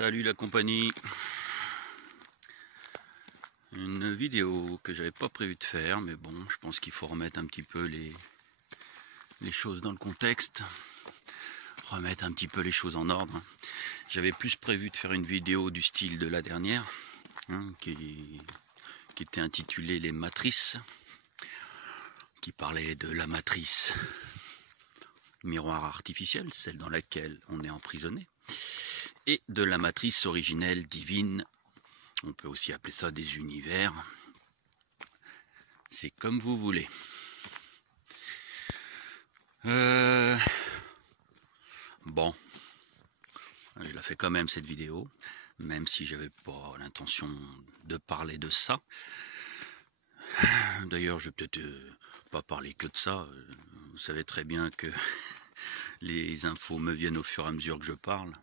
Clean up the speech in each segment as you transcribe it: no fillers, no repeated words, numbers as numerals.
Salut la compagnie. Une vidéo que j'avais pas prévu de faire, mais bon, je pense qu'il faut remettre un petit peu les choses dans le contexte, remettre un petit peu les choses en ordre. J'avais plus prévu de faire une vidéo du style de la dernière, qui était intitulée Les Matrices, qui parlait de la matrice miroir artificiel, celle dans laquelle on est emprisonné, et de la matrice originelle divine. On peut aussi appeler ça des univers. C'est comme vous voulez. Bon, je la fais quand même cette vidéo, même si j'avais pas l'intention de parler de ça. D'ailleurs, je vais peut-être pas parler que de ça. Vous savez très bien que les infos me viennent au fur et à mesure que je parle.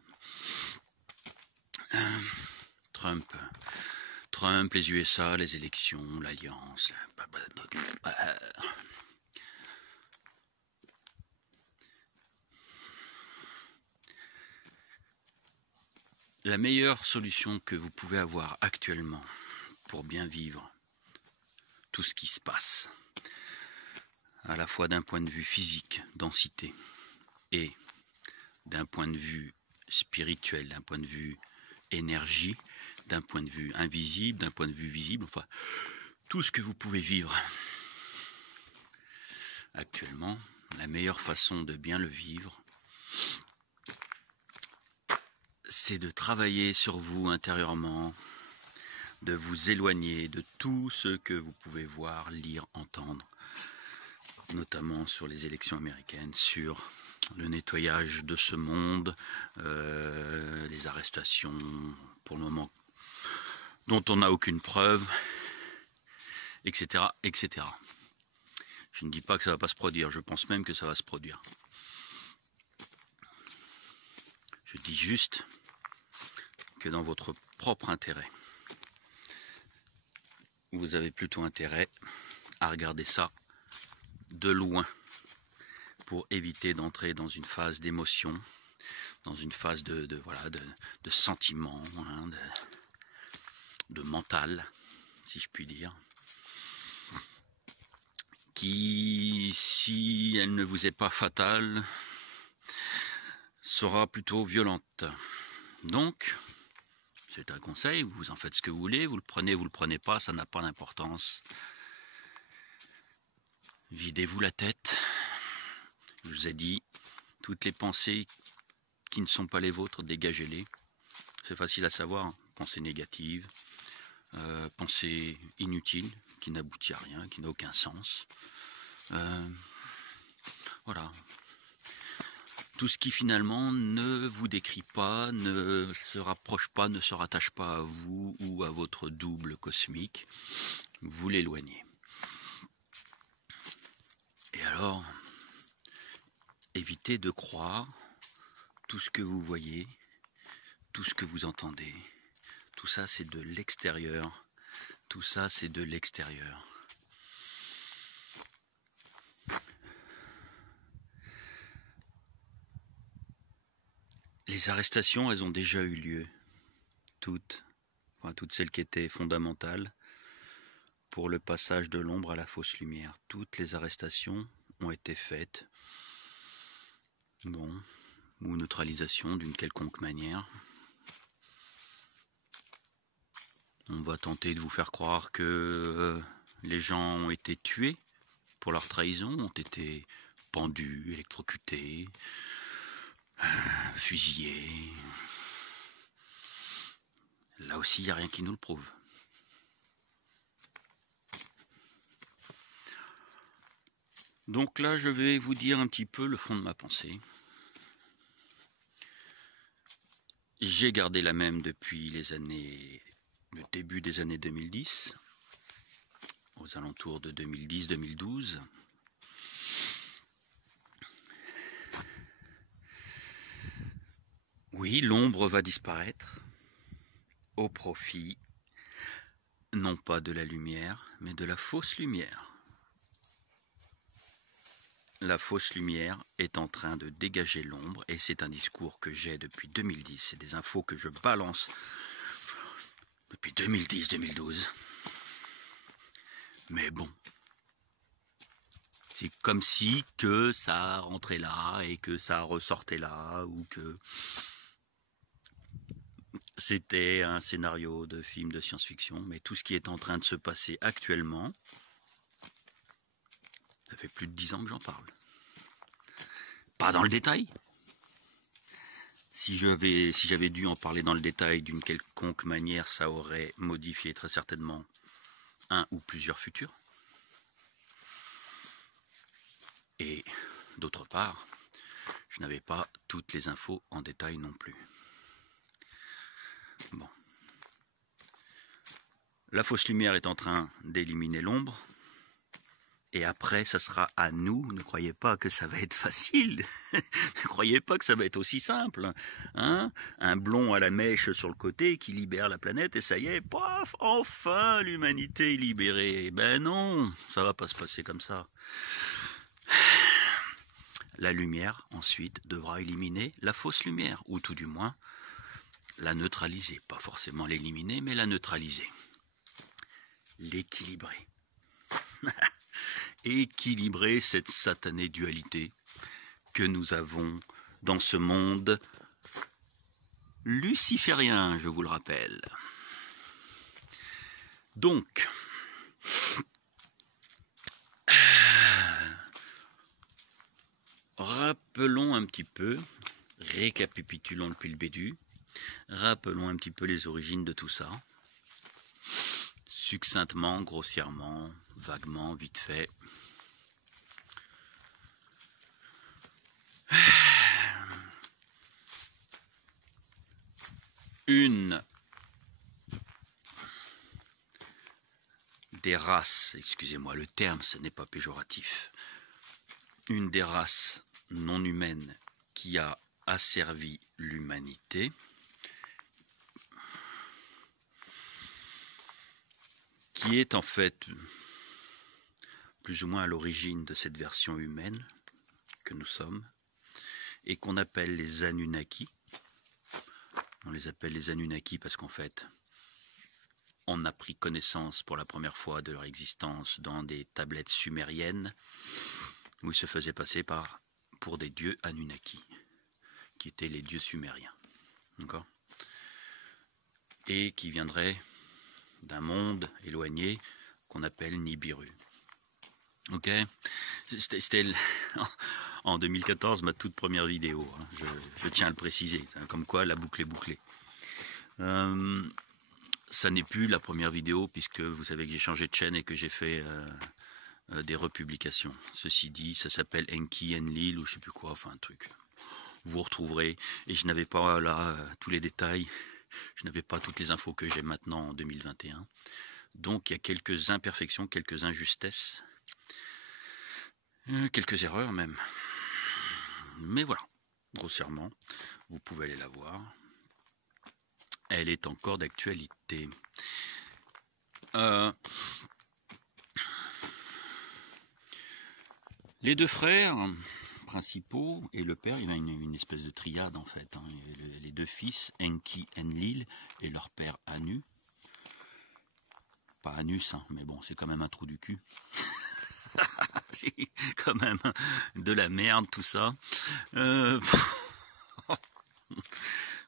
Trump, les USA, les élections, l'alliance. La meilleure solution que vous pouvez avoir actuellement pour bien vivre tout ce qui se passe, à la fois d'un point de vue physique, densité, et d'un point de vue spirituel, d'un point de vue énergie, d'un point de vue invisible, d'un point de vue visible, enfin, tout ce que vous pouvez vivre actuellement, la meilleure façon de bien le vivre, c'est de travailler sur vous intérieurement, de vous éloigner de tout ce que vous pouvez voir, lire, entendre, notamment sur les élections américaines, sur le nettoyage de ce monde, les arrestations, pour le moment, dont on n'a aucune preuve, etc., etc. Je ne dis pas que ça ne va pas se produire, je pense même que ça va se produire. Je dis juste que dans votre propre intérêt, vous avez plutôt intérêt à regarder ça de loin pour éviter d'entrer dans une phase d'émotion, dans une phase de sentiment, de mental, si je puis dire, qui, si elle ne vous est pas fatale, sera plutôt violente. Donc, c'est un conseil, vous en faites ce que vous voulez, vous le prenez pas, ça n'a pas d'importance. Videz-vous la tête. Je vous ai dit, toutes les pensées qui ne sont pas les vôtres, dégagez-les. C'est facile à savoir, pensée négative, pensée inutile, qui n'aboutit à rien, qui n'a aucun sens. Voilà. Tout ce qui finalement ne vous décrit pas, ne se rapproche pas, ne se rattache pas à vous ou à votre double cosmique, vous l'éloignez. Et alors, évitez de croire tout ce que vous voyez, tout ce que vous entendez. Tout ça, c'est de l'extérieur. Tout ça, c'est de l'extérieur. Les arrestations, elles ont déjà eu lieu. Toutes celles qui étaient fondamentales pour le passage de l'ombre à la fausse lumière. Toutes les arrestations ont été faites. Bon, ou neutralisation d'une quelconque manière. On va tenter de vous faire croire que les gens ont été tués pour leur trahison, ont été pendus, électrocutés, fusillés. Là aussi, il n'y a rien qui nous le prouve. Donc là, je vais vous dire un petit peu le fond de ma pensée. J'ai gardé la même depuis le début des années 2010, aux alentours de 2010-2012. Oui, l'ombre va disparaître au profit, non pas de la lumière, mais de la fausse lumière. la fausse lumière est en train de dégager l'ombre, et c'est un discours que j'ai depuis 2010, c'est des infos que je balance depuis 2010-2012. Mais bon, c'est comme si que ça rentrait là et que ça ressortait là, ou que c'était un scénario de film de science-fiction. Mais tout ce qui est en train de se passer actuellement, ça fait plus de 10 ans que j'en parle. Pas dans le détail. Si j'avais dû en parler dans le détail d'une quelconque manière, ça aurait modifié très certainement un ou plusieurs futurs. Et d'autre part, je n'avais pas toutes les infos en détail non plus. Bon. La fausse lumière est en train d'éliminer l'ombre. Et après, ça sera à nous. Ne croyez pas que ça va être facile. Ne croyez pas que ça va être aussi simple. Hein? Un blond à la mèche sur le côté qui libère la planète et ça y est, paf, enfin l'humanité est libérée. Ben non, ça va pas se passer comme ça. La lumière, ensuite, devra éliminer la fausse lumière, ou tout du moins, la neutraliser. Pas forcément l'éliminer, mais la neutraliser. L'équilibrer. Équilibrer cette satanée dualité que nous avons dans ce monde luciférien, je vous le rappelle. Donc, rappelons un petit peu, récapitulons depuis le début, rappelons un petit peu les origines de tout ça, succinctement, grossièrement, vaguement, vite fait. Une des races, excusez-moi le terme, ce n'est pas péjoratif, une des races non humaines qui a asservi l'humanité, qui est en fait plus ou moins à l'origine de cette version humaine que nous sommes, et qu'on appelle les Anunnaki. On les appelle les Anunnaki parce qu'en fait, on a pris connaissance pour la première fois de leur existence dans des tablettes sumériennes où ils se faisaient passer pour des dieux Anunnaki, qui étaient les dieux sumériens. D'accord ? Et qui viendraient d'un monde éloigné qu'on appelle Nibiru. Ok ? C'était en 2014 ma toute première vidéo, hein. Je tiens à le préciser, comme quoi la boucle est bouclée. Ça n'est plus la première vidéo puisque vous savez que j'ai changé de chaîne et que j'ai fait des republications. Ceci dit, ça s'appelle Enki Enlil ou je sais plus quoi, enfin un truc. Vous retrouverez, et je n'avais pas là tous les détails, je n'avais pas toutes les infos que j'ai maintenant en 2021. Donc il y a quelques imperfections, quelques injustesses, quelques erreurs même. Mais voilà, grossièrement, vous pouvez aller la voir. Elle est encore d'actualité. Les deux frères principaux et le père, il y a une espèce de triade en fait. Hein. Les deux fils, Enki, Enlil, et leur père Anu. Pas Anus, hein, mais bon, c'est quand même un trou du cul. C'est quand même de la merde tout ça.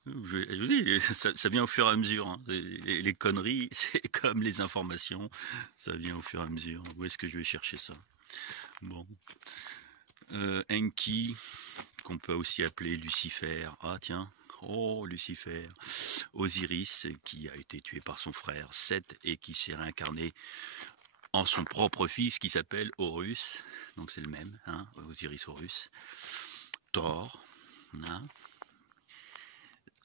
Je dis, ça vient au fur et à mesure. Hein. Les conneries, c'est comme les informations, ça vient au fur et à mesure. Où est-ce que je vais chercher ça? Bon. Enki, qu'on peut aussi appeler Lucifer. Ah tiens, oh Lucifer. Osiris, qui a été tué par son frère Seth et qui s'est réincarné en son propre fils qui s'appelle Horus. Donc c'est le même, hein, Osiris Horus. Thor, hein.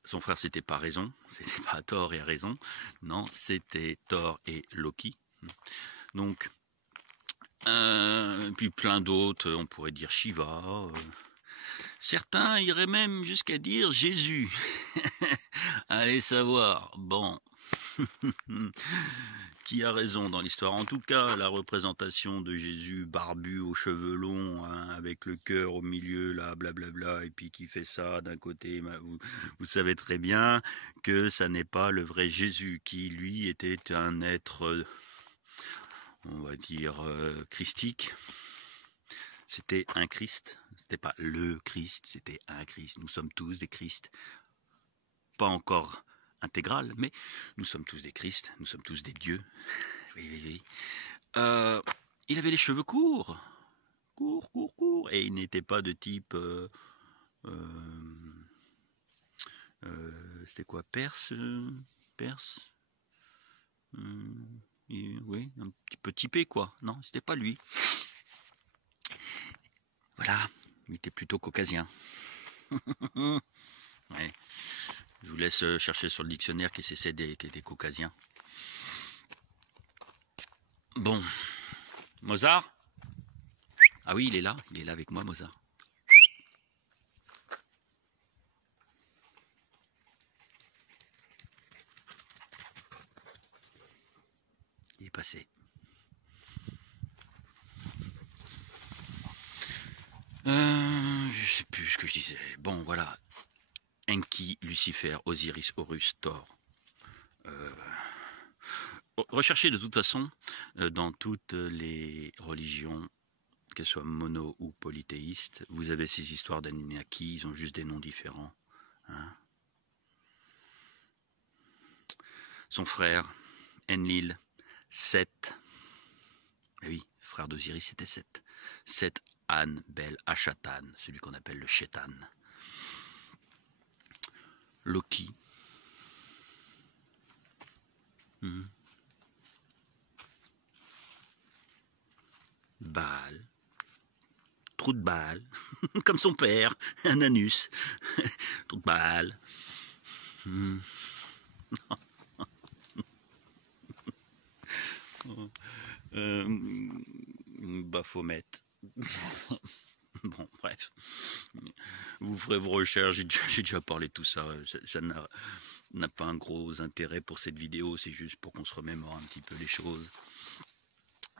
Son frère, c'était pas Raison, c'était pas Thor et Raison, non, c'était Thor et Loki. Donc, puis plein d'autres, on pourrait dire Shiva. Certains iraient même jusqu'à dire Jésus. Allez savoir, bon. qui a raison dans l'histoire. En tout cas, la représentation de Jésus barbu aux cheveux longs, hein, avec le cœur au milieu, là, blablabla, et puis qui fait ça d'un côté, vous savez très bien que ça n'est pas le vrai Jésus, qui lui était un être, on va dire, christique. C'était un Christ, c'était pas le Christ, c'était un Christ. Nous sommes tous des Christ, pas encore intégral, mais nous sommes tous des Christ, nous sommes tous des dieux. Oui, oui, oui. Il avait les cheveux courts, courts, et il n'était pas de type, c'était quoi, perse, oui, un petit peu typé, quoi. Non, c'était pas lui. Voilà, il était plutôt caucasien. Ouais. Je vous laisse chercher sur le dictionnaire qui c'est des caucasiens. Bon, Mozart? Ah oui, il est là avec moi, Mozart. Il est passé. Je sais plus ce que je disais. Bon, voilà. Enki, Lucifer, Osiris, Horus, Thor. Recherchez de toute façon dans toutes les religions, qu'elles soient mono ou polythéistes, vous avez ces histoires d'Anunnaki, ils ont juste des noms différents. Hein. Son frère, Enlil, Seth, oui, frère d'Osiris c'était Seth. Seth, An, Bel, Ashatan, celui qu'on appelle le Shétan. Loki. Baal. Trou de Baal. Comme son père, un anus. Trou de Baal. Baphomet. Bon, bref. Vous ferez vos recherches, j'ai déjà parlé de tout ça. Ça n'a pas un gros intérêt pour cette vidéo, c'est juste pour qu'on se remémore un petit peu les choses.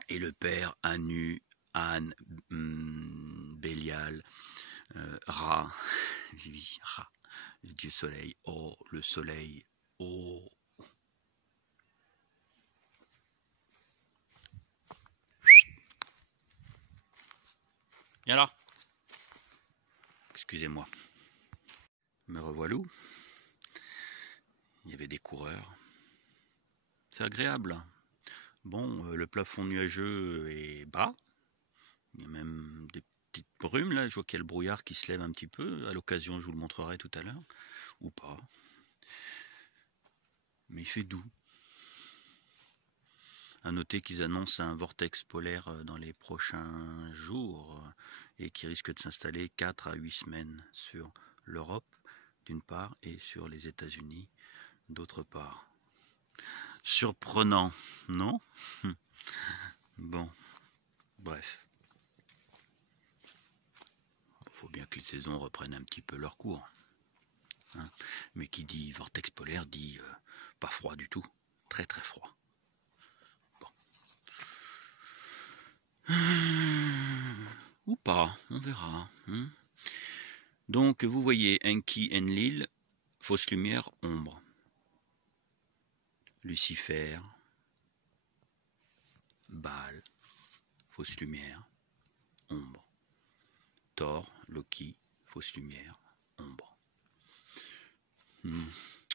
Et le père, Anu, An, Bélial, Ra, Ra, le dieu soleil, oh, le soleil, oh. Viens là. Excusez-moi. Me revoilà. Il y avait des coureurs. C'est agréable. Bon, le plafond nuageux est bas. Il y a même des petites brumes là. Je vois qu'il y a le brouillard qui se lève un petit peu. À l'occasion, je vous le montrerai tout à l'heure. Ou pas. Mais il fait doux. À noter qu'ils annoncent un vortex polaire dans les prochains jours et qui risque de s'installer 4 à 8 semaines sur l'Europe d'une part et sur les États-Unis d'autre part. Surprenant, non? Bon, bref. Il faut bien que les saisons reprennent un petit peu leur cours. Hein, mais qui dit vortex polaire dit pas froid du tout, très très froid. Ou pas, on verra. Hein. Donc vous voyez Enki, Enlil, fausse lumière, ombre. Lucifer, Baal, fausse lumière, ombre. Thor, Loki, fausse lumière, ombre.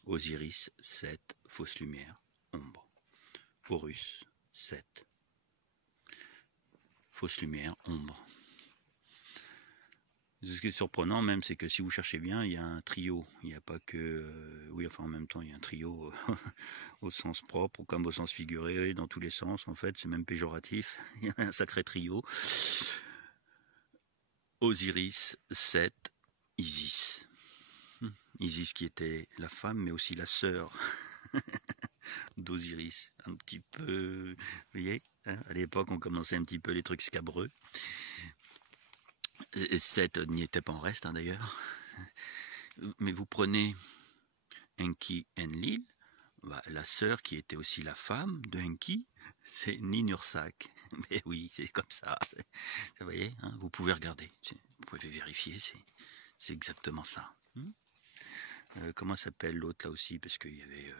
Osiris, Seth, fausse lumière, ombre. Horus, Seth, fausse lumière, ombre. Ce qui est surprenant même, c'est que si vous cherchez bien, il y a un trio. Il n'y a pas que... oui, enfin en même temps, il y a un trio au sens propre, comme au sens figuré, dans tous les sens. En fait, c'est même péjoratif. Il y a un sacré trio. Osiris, Seth, Isis. Isis qui était la femme, mais aussi la sœur d'Osiris. Un petit peu... Vous voyez, hein, à l'époque, on commençait un petit peu les trucs scabreux. Et Seth n'y était pas en reste, hein, d'ailleurs. Mais vous prenez Enki, Enlil, Bah, la sœur qui était aussi la femme de Enki, c'est Ninursak. Mais oui, c'est comme ça. Vous voyez, hein, vous pouvez regarder, vous pouvez vérifier, c'est exactement ça. Comment s'appelle l'autre là aussi? Parce qu'il y avait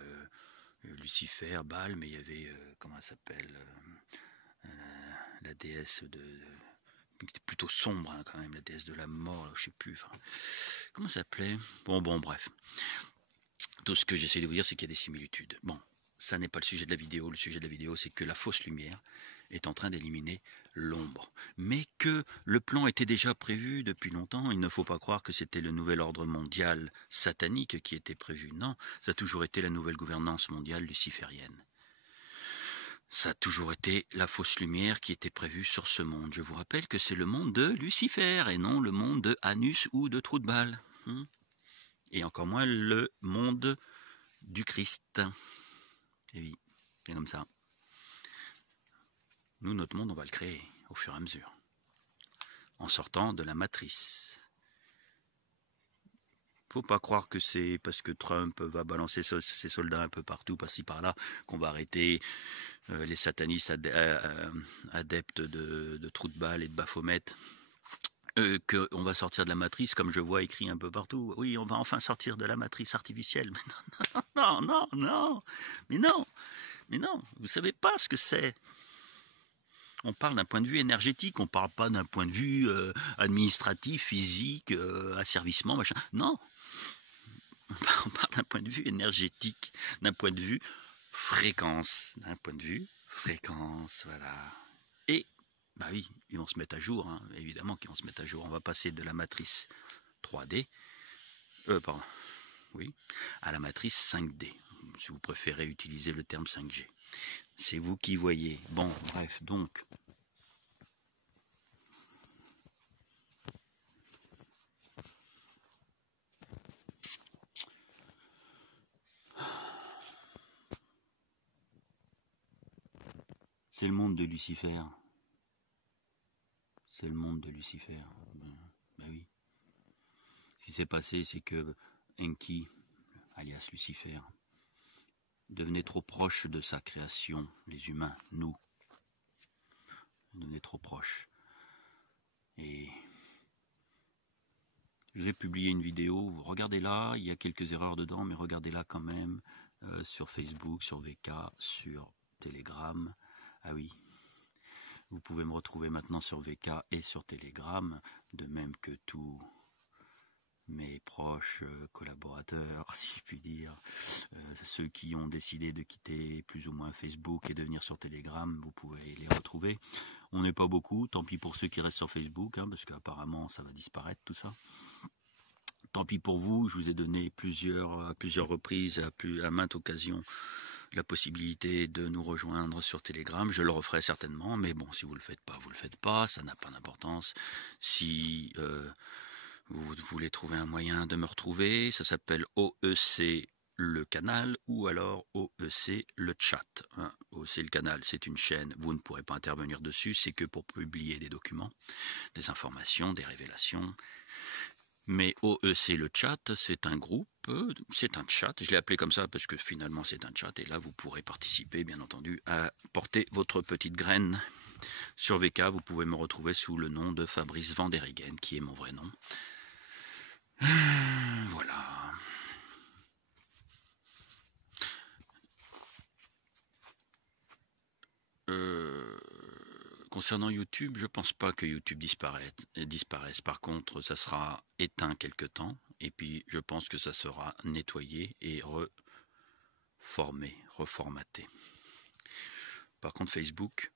Lucifer, Baal, mais il y avait, comment elle s'appelle, la déesse plutôt sombre, hein, quand même, la déesse de la mort, là, je sais plus, enfin, comment ça s'appelait? Bon, bref. Tout ce que j'essaie de vous dire, c'est qu'il y a des similitudes. Bon, ça n'est pas le sujet de la vidéo. Le sujet de la vidéo, c'est que la fausse lumière est en train d'éliminer l'ombre. Mais que le plan était déjà prévu depuis longtemps. Il ne faut pas croire que c'était le nouvel ordre mondial satanique qui était prévu. Non, ça a toujours été la nouvelle gouvernance mondiale luciférienne. Ça a toujours été la fausse lumière qui était prévue sur ce monde. Je vous rappelle que c'est le monde de Lucifer et non le monde de Anus ou de Trou de Balle. Et encore moins le monde du Christ. Et oui, c'est comme ça. Nous, notre monde, on va le créer au fur et à mesure, en sortant de la matrice. Faut pas croire que c'est parce que Trump va balancer ses soldats un peu partout, par-ci par-là, qu'on va arrêter les satanistes adeptes de trous de balles et de Baphomet. Qu'on va sortir de la matrice, comme je vois écrit un peu partout. Oui, on va enfin sortir de la matrice artificielle. Mais non, mais non, vous savez pas ce que c'est. On parle d'un point de vue énergétique, on parle pas d'un point de vue administratif, physique, asservissement, machin. Non, on parle d'un point de vue énergétique, d'un point de vue fréquence, voilà. Et bah oui, ils vont se mettre à jour, hein, évidemment qu'ils vont se mettre à jour. On va passer de la matrice 3D, à la matrice 5D, si vous préférez utiliser le terme 5G. C'est vous qui voyez. Bon, bref, donc. C'est le monde de Lucifer. C'est le monde de Lucifer. Ben oui. Ce qui s'est passé, c'est que Enki, alias Lucifer, devenait trop proche de sa création, les humains, nous. Devenait trop proche. Et je vais publier une vidéo, regardez-la, il y a quelques erreurs dedans, mais regardez-la quand même, sur Facebook, sur VK, sur Telegram. Ah oui, vous pouvez me retrouver maintenant sur VK et sur Telegram, de même que tous mes proches collaborateurs, si je puis dire, ceux qui ont décidé de quitter plus ou moins Facebook et de venir sur Telegram, vous pouvez les retrouver. On n'est pas beaucoup, tant pis pour ceux qui restent sur Facebook, hein, parce qu'apparemment ça va disparaître tout ça. Tant pis pour vous, je vous ai donné à plusieurs reprises, à maintes occasions, la possibilité de nous rejoindre sur Telegram. Je le referai certainement, mais bon, si vous le faites pas, ça n'a pas d'importance. Si vous voulez trouver un moyen de me retrouver, ça s'appelle OEC le canal ou alors OEC le chat. Hein. OEC le canal, c'est une chaîne, vous ne pourrez pas intervenir dessus, c'est que pour publier des documents, des informations, des révélations. Mais OEC le chat, c'est un groupe, c'est un chat, je l'ai appelé comme ça parce que finalement c'est un chat, et là vous pourrez participer bien entendu à porter votre petite graine. Sur VK, vous pouvez me retrouver sous le nom de Fabrice Van der Heggen, qui est mon vrai nom. Voilà. Concernant YouTube, je pense pas que YouTube disparaisse. Par contre, ça sera éteint quelque temps, et puis je pense que ça sera nettoyé et reformaté. Par contre, Facebook,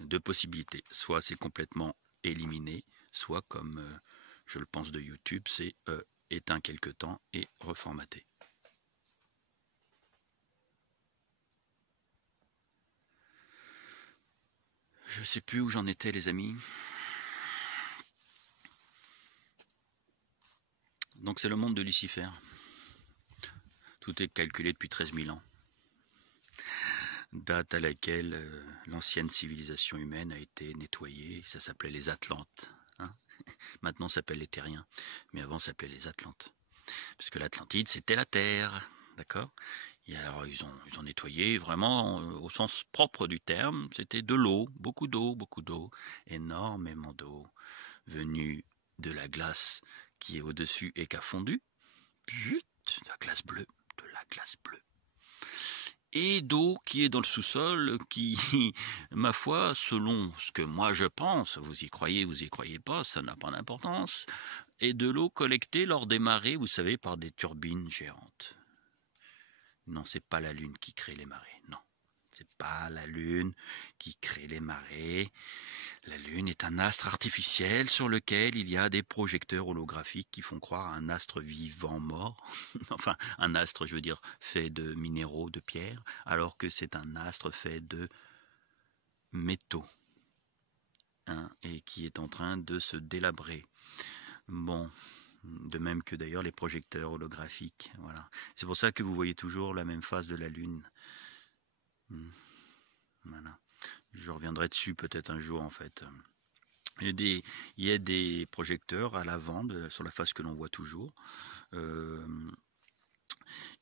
deux possibilités. Soit c'est complètement éliminé, soit comme je le pense de YouTube, c'est éteint quelque temps et reformaté. Je sais plus où j'en étais, les amis. Donc c'est le monde de Lucifer. Tout est calculé depuis 13 000 ans. Date à laquelle l'ancienne civilisation humaine a été nettoyée. Ça s'appelait les Atlantes. Hein. Maintenant, ça s'appelle les Terriens, mais avant, ça s'appelait les Atlantes. Parce que l'Atlantide, c'était la Terre, d'accord? Et alors, ils ont nettoyé vraiment au sens propre du terme. C'était de l'eau, beaucoup d'eau, énormément d'eau, venue de la glace qui est au-dessus et qui a fondu. De la glace bleue, et d'eau qui est dans le sous-sol, qui, ma foi, selon ce que moi je pense, vous y croyez pas, ça n'a pas d'importance, est de l'eau collectée lors des marées, vous savez, par des turbines géantes. Non, c'est pas la Lune qui crée les marées, non. C'est pas la Lune qui crée les marées. La Lune est un astre artificiel sur lequel il y a des projecteurs holographiques qui font croire à un astre vivant mort. Enfin, un astre, je veux dire, fait de minéraux, de pierres, alors que c'est un astre fait de métaux. Hein, et qui est en train de se délabrer. Bon, de même que d'ailleurs les projecteurs holographiques. Voilà. C'est pour ça que vous voyez toujours la même face de la Lune. Voilà. Je reviendrai dessus peut-être un jour en fait. Il y a des projecteurs à l'avant, sur la face que l'on voit toujours.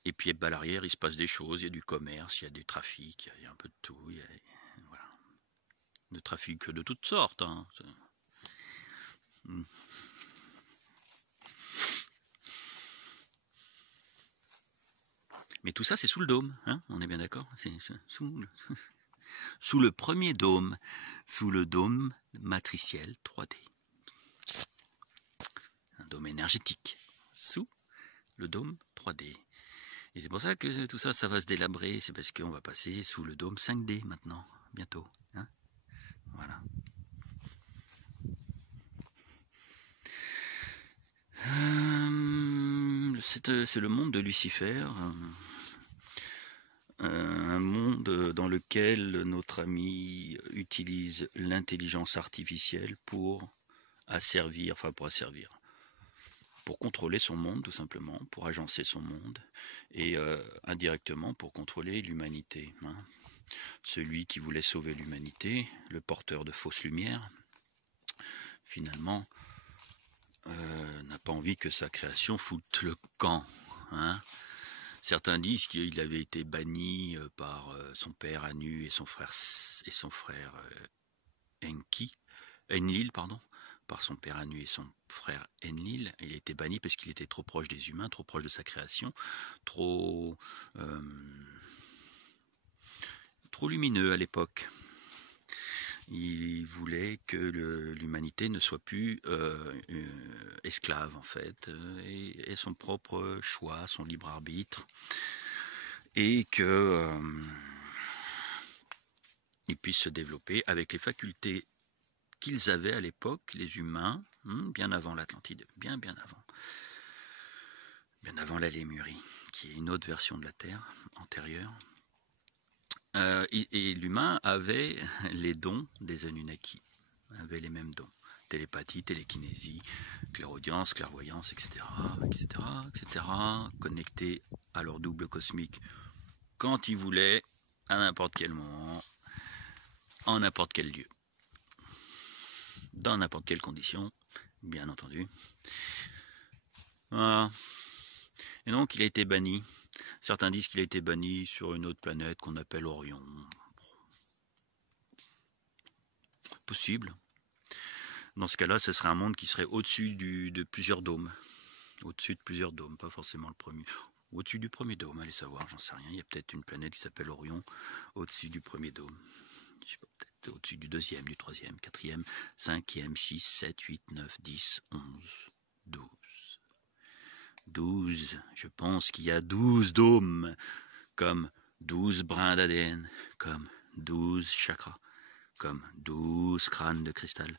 Et puis à l'arrière, il se passe des choses. Il y a du commerce, il y a du trafic, il y a un peu de tout. Voilà. De trafic de toutes sortes. Hein. Mais tout ça, c'est sous le dôme. Hein, on est bien d'accord? C'est sous le premier dôme. Sous le dôme matriciel 3D. Un dôme énergétique. Sous le dôme 3D. Et c'est pour ça que tout ça, ça va se délabrer. C'est parce qu'on va passer sous le dôme 5D maintenant, bientôt. Hein, voilà. C'est le monde de Lucifer. Un monde dans lequel notre ami utilise l'intelligence artificielle pour contrôler son monde tout simplement, pour agencer son monde, et indirectement pour contrôler l'humanité. Hein. Celui qui voulait sauver l'humanité, le porteur de fausses lumières, finalement n'a pas envie que sa création foute le camp. Hein. Certains disent qu'il avait été banni par son père Anu et son frère Enlil, par son père Anu et son frère Enlil. Il a été banni parce qu'il était trop proche des humains, trop proche de sa création, trop lumineux à l'époque. Il voulait que l'humanité ne soit plus esclave en fait, et son propre choix, son libre arbitre, et que il puisse se développer avec les facultés qu'ils avaient à l'époque, les humains, bien avant l'Atlantide, bien avant la Lémurie, qui est une autre version de la Terre antérieure. Et l'humain avait les dons des Anunnaki, avait les mêmes dons. Télépathie, télékinésie, clairaudience, clairvoyance, etc., connectés à leur double cosmique quand ils voulaient, à n'importe quel moment, en n'importe quel lieu, dans n'importe quelle condition, bien entendu. Voilà. Et donc il a été banni. Certains disent qu'il a été banni sur une autre planète qu'on appelle Orion. Possible. Dans ce cas-là, ce serait un monde qui serait au-dessus de plusieurs dômes. Au-dessus de plusieurs dômes, pas forcément le premier. Au-dessus du premier dôme, allez savoir, j'en sais rien. Il y a peut-être une planète qui s'appelle Orion au-dessus du premier dôme. Je sais pas, peut-être au-dessus du deuxième, du troisième, quatrième, cinquième, 6, 7, 8, 9, 10, 11, 12. 12, je pense qu'il y a 12 dômes, comme 12 brins d'ADN, comme 12 chakras, comme 12 crânes de cristal,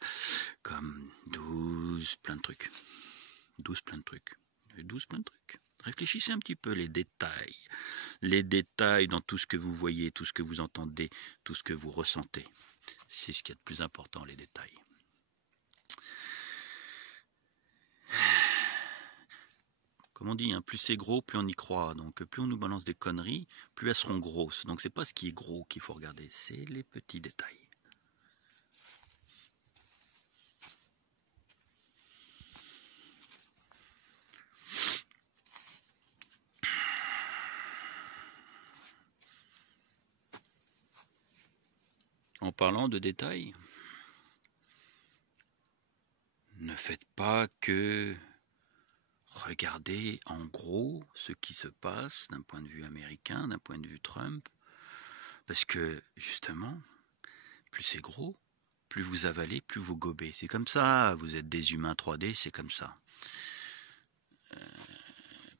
comme 12 plein de trucs. 12 plein de trucs. 12 plein de trucs. Réfléchissez un petit peu les détails dans tout ce que vous voyez, tout ce que vous entendez, tout ce que vous ressentez. C'est ce qui est le plus important, les détails. Comme on dit, hein, plus c'est gros, plus on y croit. Donc plus on nous balance des conneries, plus elles seront grosses. Donc c'est pas ce qui est gros qu'il faut regarder, c'est les petits détails. en parlant de détails, ne faites pas que regarder en gros ce qui se passe d'un point de vue américain, d'un point de vue Trump, parce que justement, plus c'est gros, plus vous avalez, plus vous gobez. C'est comme ça, vous êtes des humains 3D, c'est comme ça.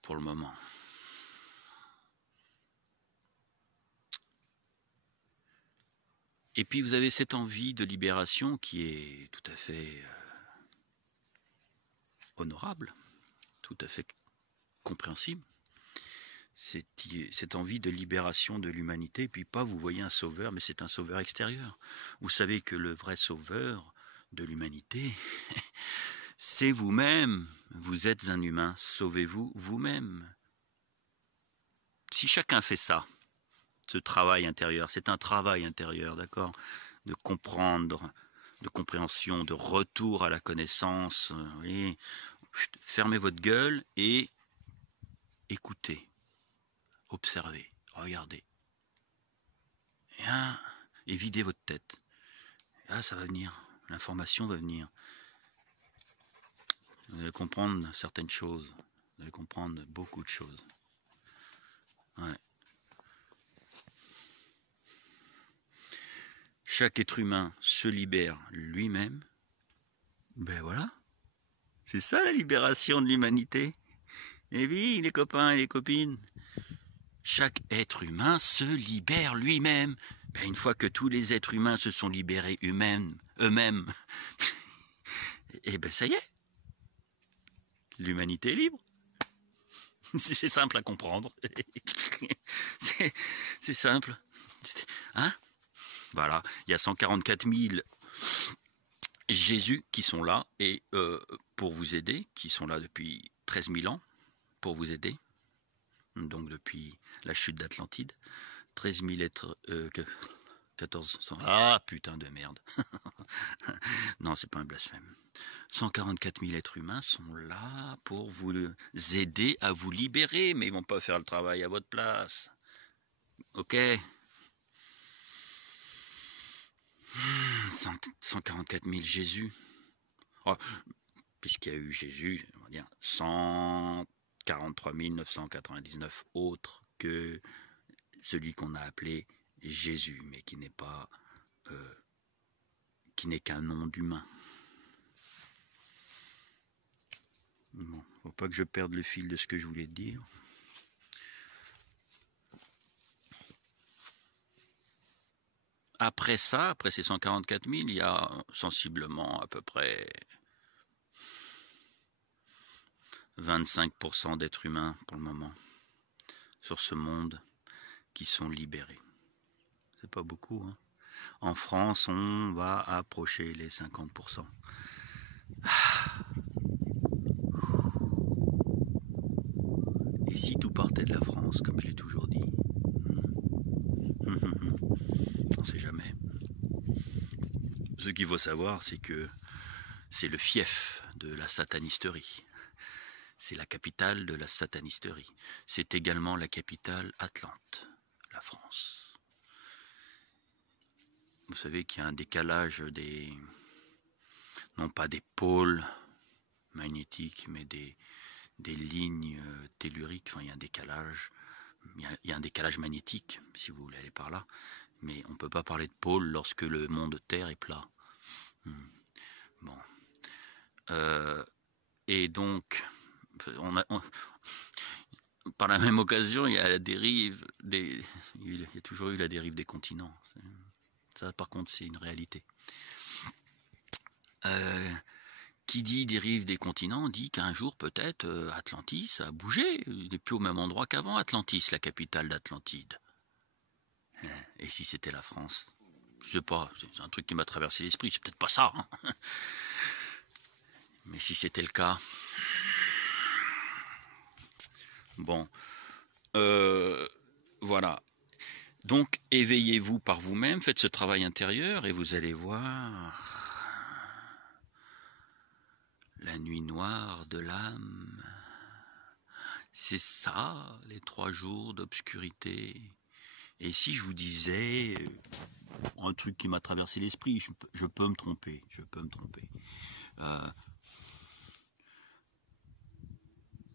Pour le moment. Et puis vous avez cette envie de libération qui est tout à fait honorable, tout à fait compréhensible. Cette envie de libération de l'humanité, et puis pas vous voyez un sauveur, mais c'est un sauveur extérieur. Vous savez que le vrai sauveur de l'humanité, c'est vous-même. Vous êtes un humain, sauvez-vous vous-même. Si chacun fait ça, ce travail intérieur, c'est un travail intérieur, d'accord, de comprendre, de compréhension, de retour à la connaissance, vous voyez, fermez votre gueule et écoutez. Observez, regardez. Et videz votre tête. Ah, ça va venir, l'information va venir. Vous allez comprendre certaines choses. Vous allez comprendre beaucoup de choses. Ouais. Chaque être humain se libère lui-même. Ben voilà. C'est ça la libération de l'humanité. Et oui, les copains et les copines. Chaque être humain se libère lui-même. Ben, une fois que tous les êtres humains se sont libérés eux-mêmes, et ben ça y est. L'humanité est libre. C'est simple à comprendre. C'est simple. Hein? Voilà, il y a 144 000 Jésus qui sont là et pour vous aider, qui sont là depuis 13 000 ans pour vous aider. Donc depuis la chute d'Atlantide, 13 000 êtres, 1400. Ah putain de merde. Non, c'est pas un blasphème. 144 000 êtres humains sont là pour vous aider à vous libérer, mais ils vont pas faire le travail à votre place. Ok? 144 000 Jésus. Oh, puisqu'il y a eu Jésus, on va dire 143 999 autres que celui qu'on a appelé Jésus, mais qui n'est pas, qui n'est qu'un nom d'humain. Bon, faut pas que je perde le fil de ce que je voulais te dire. Après ça, après ces 144 000, il y a sensiblement à peu près 25% d'êtres humains pour le moment sur ce monde qui sont libérés. C'est pas beaucoup, hein. En France, on va approcher les 50%. Et si tout partait de la France, comme je l'ai toujours dit? On sait jamais. Ce qu'il faut savoir, c'est que c'est le fief de la satanisterie. C'est la capitale de la satanisterie. C'est également la capitale Atlante, la France. Vous savez qu'il y a un décalage des... non pas des pôles magnétiques, mais des lignes telluriques. Enfin, il y a un décalage. Il y a un décalage magnétique, si vous voulez aller par là. Mais on ne peut pas parler de pôle lorsque le monde Terre est plat. Bon. Et donc, par la même occasion, il y a la dérive il y a toujours eu la dérive des continents. Ça, par contre, c'est une réalité. Qui dit dérive des continents dit qu'un jour, peut-être, Atlantis a bougé. Il n'est plus au même endroit qu'avant, Atlantis, la capitale d'Atlantide. Et si c'était la France? Je sais pas, c'est un truc qui m'a traversé l'esprit, c'est peut-être pas ça. Hein. Mais si c'était le cas... Bon, voilà. Donc, éveillez-vous par vous-même, faites ce travail intérieur et vous allez voir la nuit noire de l'âme. C'est ça, les 3 jours d'obscurité Et si je vous disais un truc qui m'a traversé l'esprit, je peux me tromper,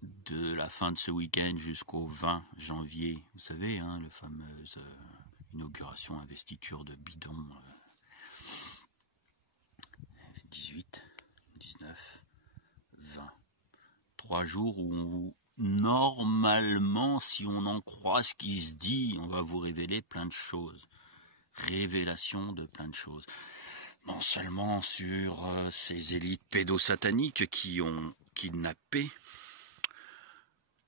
de la fin de ce week-end jusqu'au 20 janvier, vous savez, hein, la fameuse inauguration, investiture de Bidon, 18, 19, 20. 3 jours où normalement, si on en croit ce qui se dit, on va vous révéler plein de choses. Révélation de plein de choses. Non seulement sur ces élites pédosataniques qui ont kidnappé,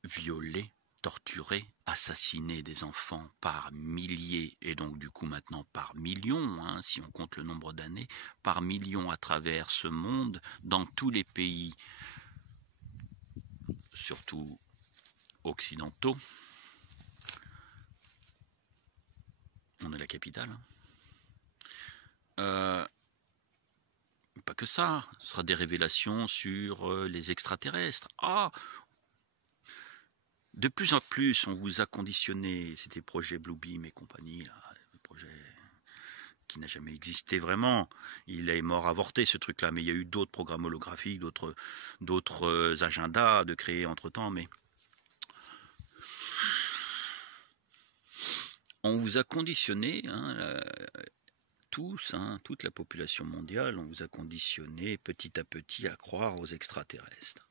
violé, torturé, assassiné des enfants par milliers, et donc du coup maintenant par millions, hein, si on compte le nombre d'années, par millions à travers ce monde, dans tous les pays, surtout occidentaux. On est la capitale. Pas que ça, ce sera des révélations sur les extraterrestres. Ah, de plus en plus, on vous a conditionné, c'était projet Bluebeam et compagnie, là, le projet qui n'a jamais existé vraiment. Il est mort avorté, ce truc-là, mais il y a eu d'autres programmes holographiques, d'autres agendas de créer entre-temps, mais on vous a conditionné, hein, tous, hein, toute la population mondiale, on vous a conditionné petit à petit à croire aux extraterrestres.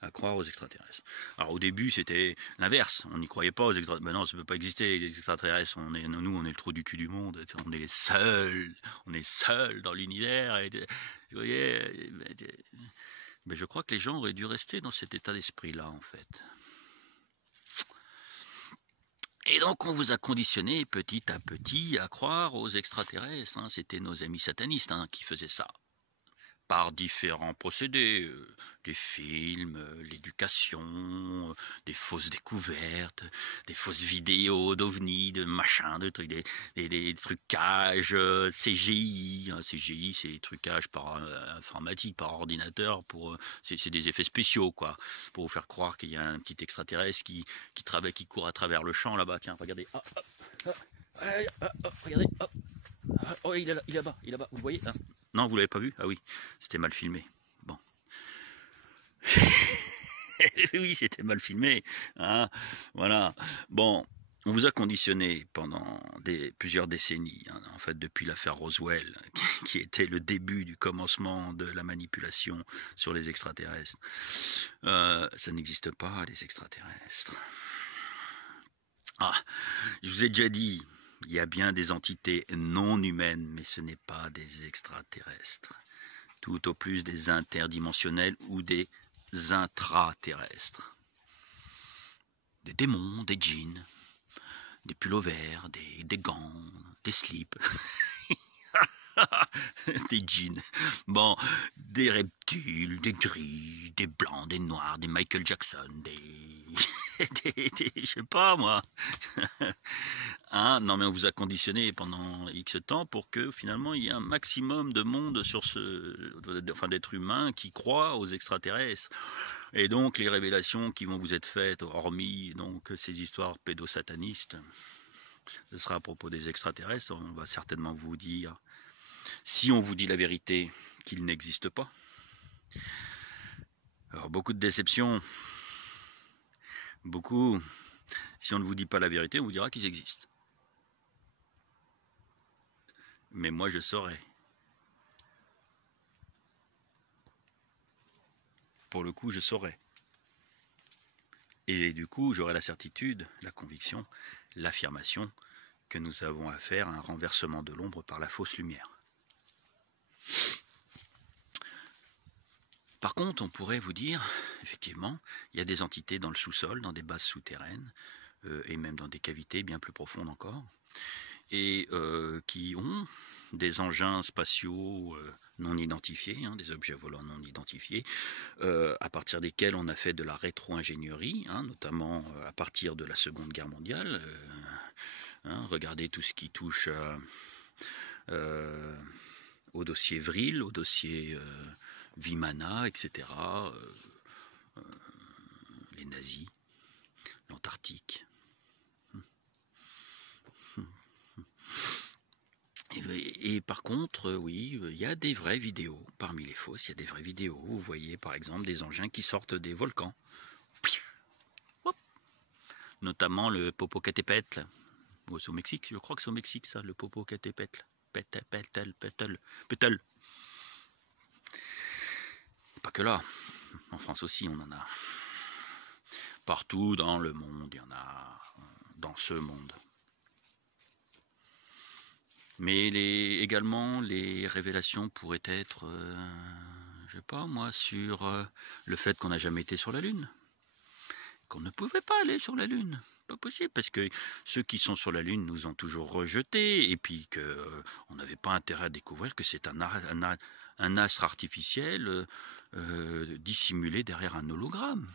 Alors au début c'était l'inverse, on n'y croyait pas aux extraterrestres. Ben non, ça ne peut pas exister, les extraterrestres, nous on est le trou du cul du monde, on est les seuls dans l'univers. Vous voyez, mais je crois que les gens auraient dû rester dans cet état d'esprit-là en fait. Et donc on vous a conditionné petit à petit à croire aux extraterrestres, hein. C'était nos amis satanistes, hein, qui faisaient ça. Par différents procédés, des films, l'éducation, des fausses découvertes, des fausses vidéos d'ovnis, de machins, de trucs, des trucages, CGI. CGI, c'est des trucages par informatique, par ordinateur, c'est des effets spéciaux, quoi, pour vous faire croire qu'il y a un petit extraterrestre qui court à travers le champ là-bas. Tiens, regardez, regardez, hop. Oh, il est là-bas, vous le voyez, hein? Non, vous l'avez pas vu? Ah oui, c'était mal filmé. Bon. Oui, c'était mal filmé. Hein, voilà. Bon, on vous a conditionné pendant plusieurs décennies, hein, en fait depuis l'affaire Roswell, qui était le début du commencement de la manipulation sur les extraterrestres. Ça n'existe pas, les extraterrestres. Ah, je vous ai déjà dit, il y a bien des entités non humaines, mais ce n'est pas des extraterrestres. Tout au plus des interdimensionnels ou des intraterrestres. Des démons, des djinns, des pullovers, des gants, des slips. Des djinns. Bon, des reptiles, des gris, des blancs, des noirs, des Michael Jackson, je sais pas moi. Hein, non mais on vous a conditionné pendant X temps pour que finalement il y ait un maximum de monde sur d'êtres humains qui croient aux extraterrestres. Et donc les révélations qui vont vous être faites, hormis donc ces histoires pédosatanistes, ce sera à propos des extraterrestres. On va certainement vous dire, si on vous dit la vérité, qu'ils n'existent pas. Alors beaucoup de déceptions. Beaucoup. Si on ne vous dit pas la vérité, on vous dira qu'ils existent. Mais moi je saurais. Pour le coup, je saurais. Et du coup, j'aurai la certitude, la conviction, l'affirmation que nous avons affaire à un renversement de l'ombre par la fausse lumière. Par contre, on pourrait vous dire, effectivement, il y a des entités dans le sous-sol, dans des bases souterraines, et même dans des cavités bien plus profondes encore, et qui ont des engins spatiaux non identifiés, hein, des objets volants non identifiés, à partir desquels on a fait de la rétro-ingénierie, hein, notamment à partir de la Seconde Guerre mondiale. Hein, regardez tout ce qui touche au dossier Vril, au dossier Vimana, etc. Les nazis, l'Antarctique. Et par contre, oui, il y a des vraies vidéos. Parmi les fausses, il y a des vraies vidéos. Vous voyez par exemple des engins qui sortent des volcans. Notamment le Popocatépetl. Oh, c'est au Mexique, je crois que c'est au Mexique ça, le Popocatépetl. Pétel. Pas que là. En France aussi, on en a. Partout dans le monde, il y en a dans ce monde. Mais également, les révélations pourraient être, je sais pas moi, sur le fait qu'on n'a jamais été sur la Lune. Qu'on ne pouvait pas aller sur la Lune. Pas possible, parce que ceux qui sont sur la Lune nous ont toujours rejetés, et puis qu'on n'avait pas intérêt à découvrir que c'est un astre artificiel dissimulé derrière un hologramme.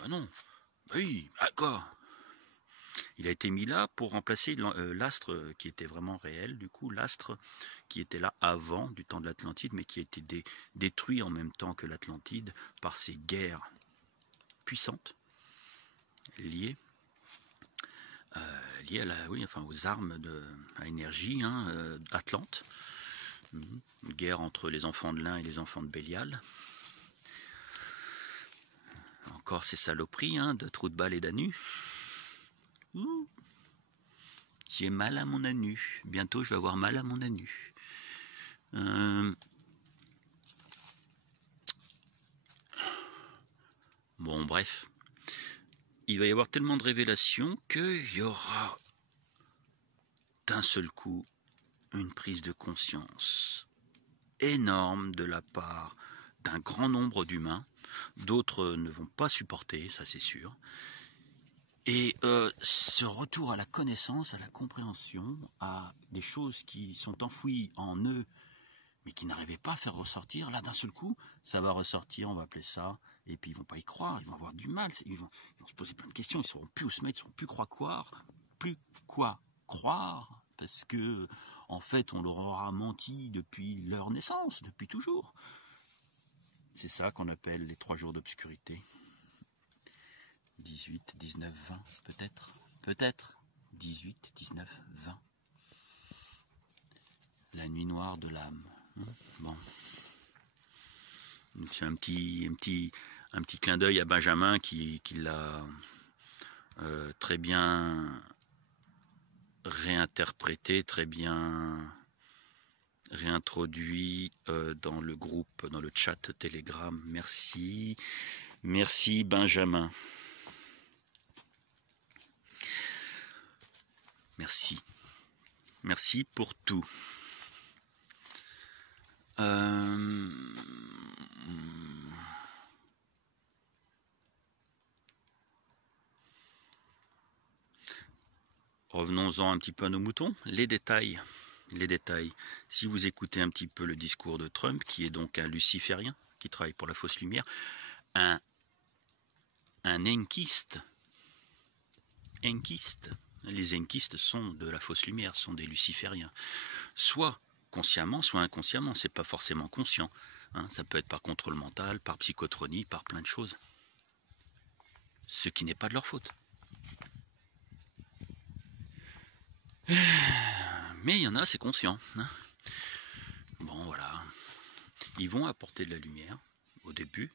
Ben non, oui, quoi ? Il a été mis là pour remplacer l'astre qui était vraiment réel, du coup l'astre qui était là avant du temps de l'Atlantide, mais qui a été détruit en même temps que l'Atlantide par ces guerres puissantes liées aux armes à énergie atlantes. Une guerre entre les enfants de l'un et les enfants de Bélial. Encore ces saloperies de trous de balle et d'anus. J'ai mal à mon anus. Bientôt je vais avoir mal à mon anus. Bon, bref. Il va y avoir tellement de révélations qu'il y aura d'un seul coup une prise de conscience énorme de la part d'un grand nombre d'humains. D'autres ne vont pas supporter, ça c'est sûr. Et ce retour à la connaissance, à la compréhension, à des choses qui sont enfouies en eux, mais qui n'arrivaient pas à faire ressortir, là d'un seul coup, ça va ressortir, on va appeler ça, et puis ils vont pas y croire, ils vont avoir du mal, ils vont se poser plein de questions, ils ne sauront plus où se mettre, ils ne sauront plus quoi croire, parce que en fait on leur aura menti depuis leur naissance, depuis toujours. C'est ça qu'on appelle les 3 jours d'obscurité. 18, 19, 20, peut-être 18, 19, 20. La nuit noire de l'âme. Bon. C'est un petit clin d'œil à Benjamin qui l'a très bien réinterprété, très bien réintroduit dans le groupe, dans le chat Telegram. Merci Benjamin. Merci pour tout. Revenons-en un petit peu à nos moutons. Les détails. Si vous écoutez un petit peu le discours de Trump, qui est donc un luciférien, qui travaille pour la fausse lumière, un enkiste. Les enkistes sont de la fausse lumière, sont des lucifériens. Soit consciemment, soit inconsciemment, c'est pas forcément conscient. Ça peut être par contrôle mental, par psychotronie, par plein de choses. Ce qui n'est pas de leur faute. Mais il y en a, c'est conscient. Bon, voilà. Ils vont apporter de la lumière au début.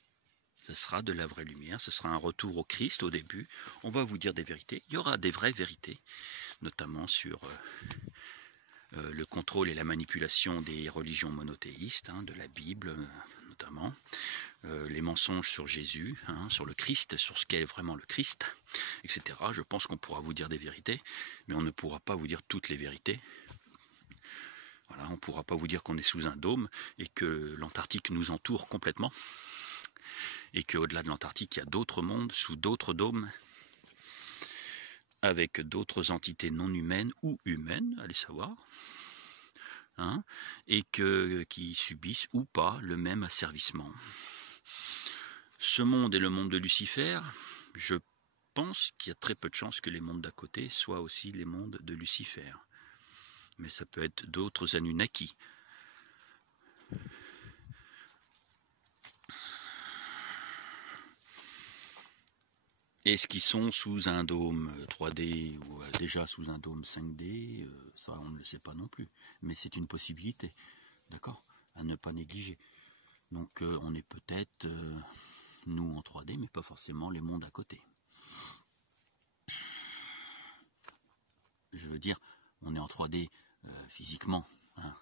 Ce sera de la vraie lumière. Ce sera un retour au Christ au début. On va vous dire des vérités. Il y aura des vraies vérités, notamment sur le contrôle et la manipulation des religions monothéistes, de la Bible notamment. Les mensonges sur Jésus, sur le Christ, sur ce qu'est vraiment le Christ, etc. Je pense qu'on pourra vous dire des vérités, mais on ne pourra pas vous dire toutes les vérités. Voilà, on ne pourra pas vous dire qu'on est sous un dôme et que l'Antarctique nous entoure complètement, et qu'au-delà de l'Antarctique, il y a d'autres mondes sous d'autres dômes, avec d'autres entités non humaines ou humaines, allez savoir, et qui subissent ou pas le même asservissement. Ce monde est le monde de Lucifer. Je pense qu'il y a très peu de chances que les mondes d'à côté soient aussi les mondes de Lucifer. Mais ça peut être d'autres Anunnaki. Est-ce qu'ils sont sous un dôme 3D ou déjà sous un dôme 5D? Ça, on ne le sait pas non plus. Mais c'est une possibilité, d'accord, à ne pas négliger. Donc on est peut-être, nous, en 3D, mais pas forcément les mondes à côté. Je veux dire, on est en 3D physiquement. Hein.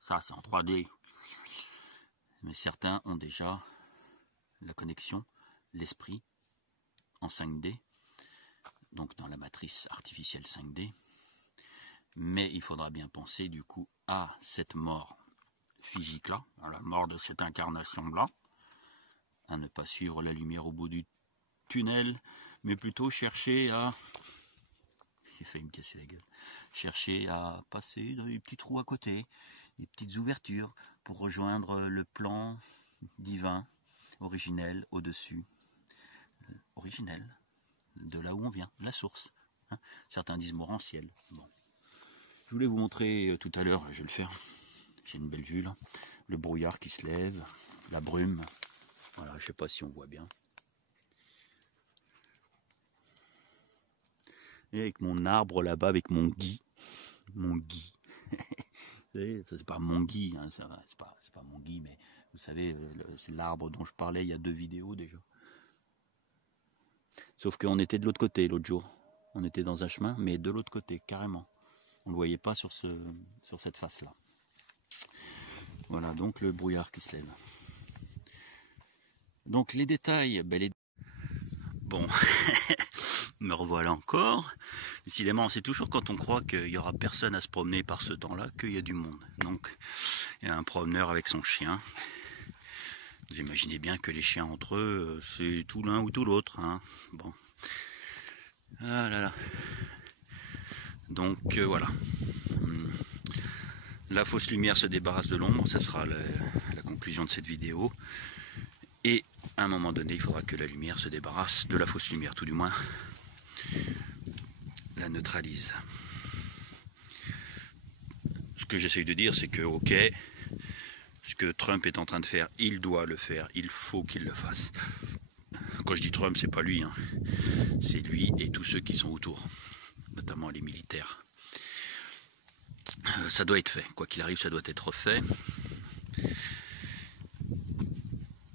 Ça, c'est en 3D. Mais certains ont déjà la connexion, l'esprit, en 5D, donc dans la matrice artificielle 5D. Mais il faudra bien penser du coup à cette mort physique-là, à la mort de cette incarnation-là, à ne pas suivre la lumière au bout du tunnel, mais plutôt chercher à... J'ai failli me casser la gueule. Chercher à passer dans les petits trous à côté, des petites ouvertures, pour rejoindre le plan divin, originel, au-dessus. Originel, de là où on vient, la source. Hein. Certains disent morantiel. Bon. Je voulais vous montrer tout à l'heure, je vais le faire. J'ai une belle vue là. Le brouillard qui se lève, la brume. Voilà, je sais pas si on voit bien. Et avec mon arbre là-bas, avec mon gui. Mon gui. C'est pas mon gui, hein, c'est pas mon gui, mais vous savez, c'est l'arbre dont je parlais il y a 2 vidéos déjà. Sauf qu'on était de l'autre côté l'autre jour. On était dans un chemin, mais de l'autre côté, carrément. On ne le voyait pas sur cette face-là. Voilà, donc le brouillard qui se lève. Donc les détails, bon, me revoilà encore. Décidément, c'est toujours quand on croit qu'il n'y aura personne à se promener par ce temps-là qu'il y a du monde. Donc, il y a un promeneur avec son chien. Vous imaginez bien que les chiens entre eux, c'est tout l'un ou tout l'autre. Hein. Bon. Ah là là. Donc voilà. La fausse lumière se débarrasse de l'ombre, ça sera la conclusion de cette vidéo. Et à un moment donné, il faudra que la lumière se débarrasse de la fausse lumière, tout du moins la neutralise. Ce que j'essaye de dire, c'est que ok, ce que Trump est en train de faire, il doit le faire, il faut qu'il le fasse. Quand je dis Trump, c'est pas lui, hein. C'est lui et tous ceux qui sont autour, notamment les militaires. Ça doit être fait, quoi qu'il arrive, ça doit être fait.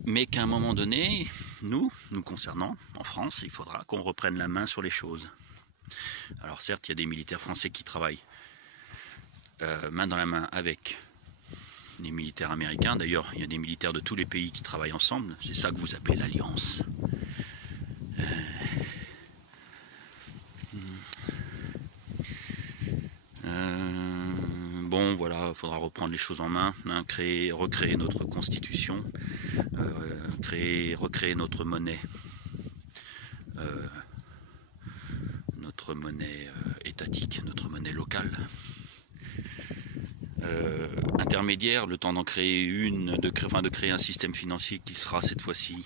Mais qu'à un moment donné, nous concernant, en France, il faudra qu'on reprenne la main sur les choses. Alors certes, il y a des militaires français qui travaillent main dans la main avec les militaires américains. D'ailleurs, il y a des militaires de tous les pays qui travaillent ensemble. C'est ça que vous appelez l'alliance. Bon, voilà, il faudra reprendre les choses en main, hein, recréer notre constitution, recréer notre monnaie étatique, notre monnaie locale. Intermédiaire, le temps d'en créer une, de créer un système financier qui sera cette fois-ci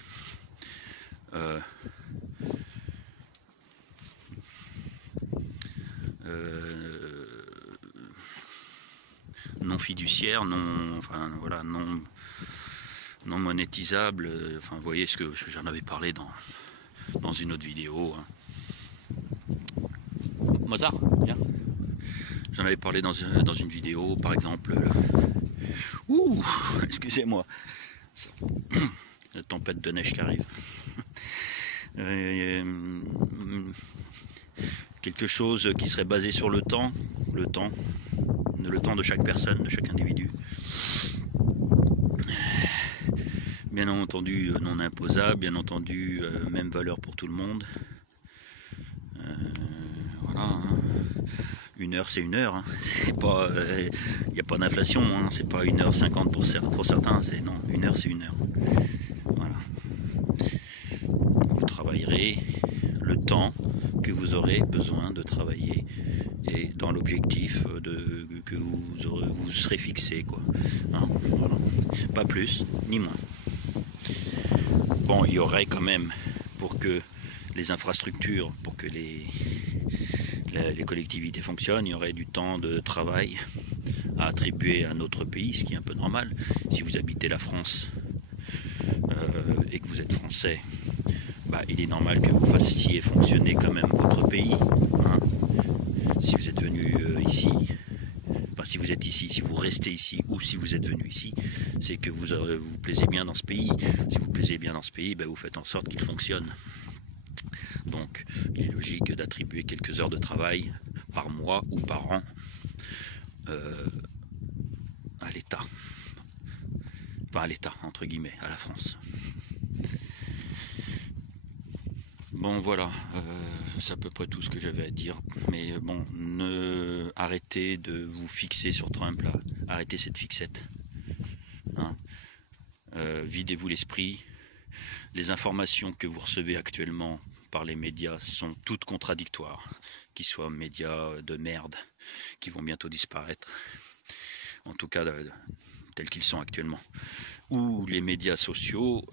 non fiduciaire, non monétisable. Enfin, vous voyez ce que j'en avais parlé dans une autre vidéo. Hein. Mozart, viens. J'en avais parlé dans une vidéo, par exemple. Ouh, excusez-moi. La tempête de neige qui arrive. Quelque chose qui serait basé sur le temps de chaque personne, de chaque individu. Bien entendu non imposable, bien entendu même valeur pour tout le monde. Voilà. Hein. 1 heure c'est 1 heure, hein. C'est pas, y a pas d'inflation, hein. C'est pas 1h50 pour certains, c'est non, 1 heure c'est 1 heure. Voilà. Vous travaillerez le temps que vous aurez besoin de travailler et dans l'objectif que vous serez fixé, quoi. Hein, voilà. Pas plus ni moins. Bon, il y aurait quand même, pour que les infrastructures, pour que les collectivités fonctionnent, il y aurait du temps de travail à attribuer à notre pays, ce qui est un peu normal. Si vous habitez la France et que vous êtes français, il est normal que vous fassiez fonctionner quand même votre pays. Hein. Si vous êtes venu ici, enfin si vous êtes ici, si vous restez ici, ou si vous êtes venu ici, c'est que vous vous plaisez bien dans ce pays. Si vous plaisez bien dans ce pays, vous faites en sorte qu'il fonctionne. Donc, il est logique d'attribuer quelques heures de travail par mois ou par an à l'État. Enfin, à l'État, entre guillemets, à la France. Bon, voilà, c'est à peu près tout ce que j'avais à dire. Mais bon, arrêtez de vous fixer sur Trump, là. Arrêtez cette fixette. Hein. Videz-vous l'esprit. Les informations que vous recevez actuellement par les médias sont toutes contradictoires, qu'ils soient médias de merde qui vont bientôt disparaître, en tout cas tels qu'ils sont actuellement, ou les médias sociaux,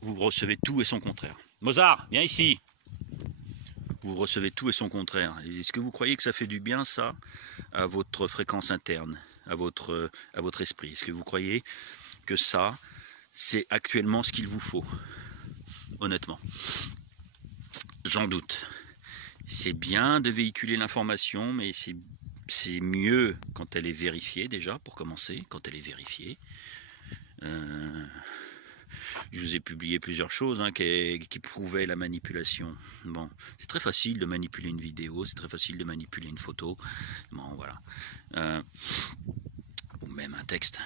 vous recevez tout et son contraire. Mozart, viens ici. Vous recevez tout et son contraire. Est-ce que vous croyez que ça fait du bien, ça, à votre fréquence interne, à votre esprit? Est-ce que vous croyez que ça, c'est actuellement ce qu'il vous faut? Honnêtement, j'en doute. C'est bien de véhiculer l'information, mais c'est mieux quand elle est vérifiée déjà, pour commencer, quand elle est vérifiée. Je vous ai publié plusieurs choses qui prouvaient la manipulation. Bon, c'est très facile de manipuler une vidéo, c'est très facile de manipuler une photo. Bon, voilà. Ou même un texte.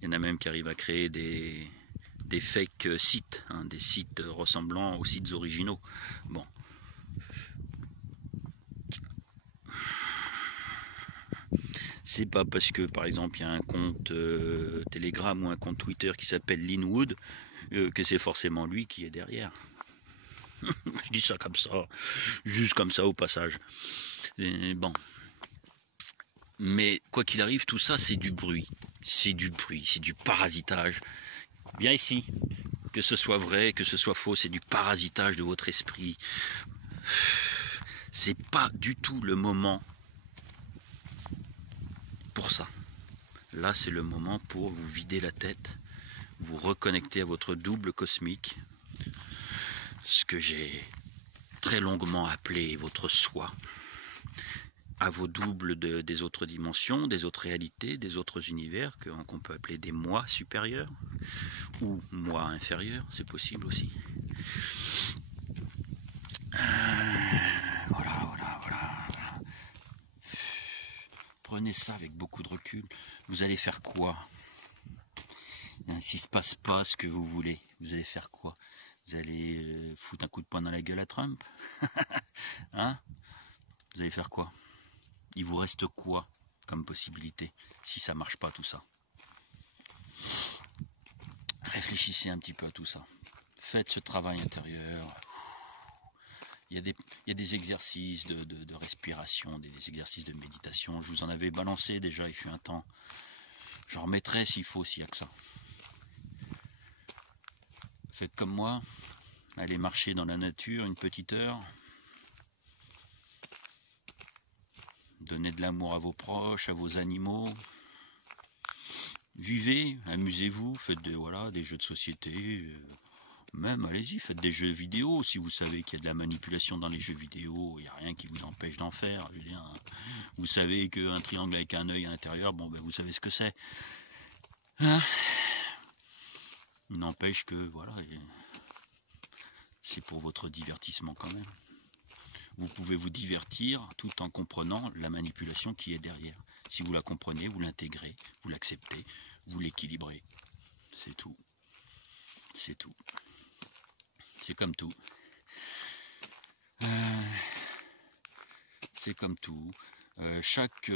Il y en a même qui arrivent à créer des fake sites, des sites ressemblant aux sites originaux. Bon. C'est pas parce que, par exemple, il y a un compte Telegram ou un compte Twitter qui s'appelle Linwood que c'est forcément lui qui est derrière. Je dis ça comme ça, juste comme ça au passage. Et bon. Mais quoi qu'il arrive, tout ça, c'est du bruit. C'est du bruit, c'est du parasitage. Viens ici. Que ce soit vrai, que ce soit faux, c'est du parasitage de votre esprit. C'est pas du tout le moment pour ça. Là, c'est le moment pour vous vider la tête, vous reconnecter à votre double cosmique, ce que j'ai très longuement appelé votre soi, à vos doubles des autres dimensions, des autres réalités, des autres univers, qu'on peut appeler des moi supérieurs, ou moi inférieurs, c'est possible aussi. Voilà. Prenez ça avec beaucoup de recul. Vous allez faire quoi? S'il ne se passe pas ce que vous voulez, vous allez faire quoi? Vous allez foutre un coup de poing dans la gueule à Trump? Hein? Vous allez faire quoi? Il vous reste quoi comme possibilité si ça marche pas tout ça? Réfléchissez un petit peu à tout ça. Faites ce travail intérieur. Il y a des exercices de respiration, des exercices de méditation. Je vous en avais balancé déjà, il fut un temps. J'en remettrai s'il faut, s'il n'y a que ça. Faites comme moi. Allez marcher dans la nature une petite heure. Donnez de l'amour à vos proches, à vos animaux. Vivez, amusez-vous, faites des jeux de société. Même, allez-y, faites des jeux vidéo. Si vous savez qu'il y a de la manipulation dans les jeux vidéo, il n'y a rien qui vous empêche d'en faire. Je veux dire, vous savez qu'un triangle avec un œil à l'intérieur, vous savez ce que c'est. Hein? Il n'empêche que, voilà, c'est pour votre divertissement quand même. Vous pouvez vous divertir tout en comprenant la manipulation qui est derrière. Si vous la comprenez, vous l'intégrez, vous l'acceptez, vous l'équilibrez. C'est tout. C'est tout. C'est comme tout. C'est comme tout. Chaque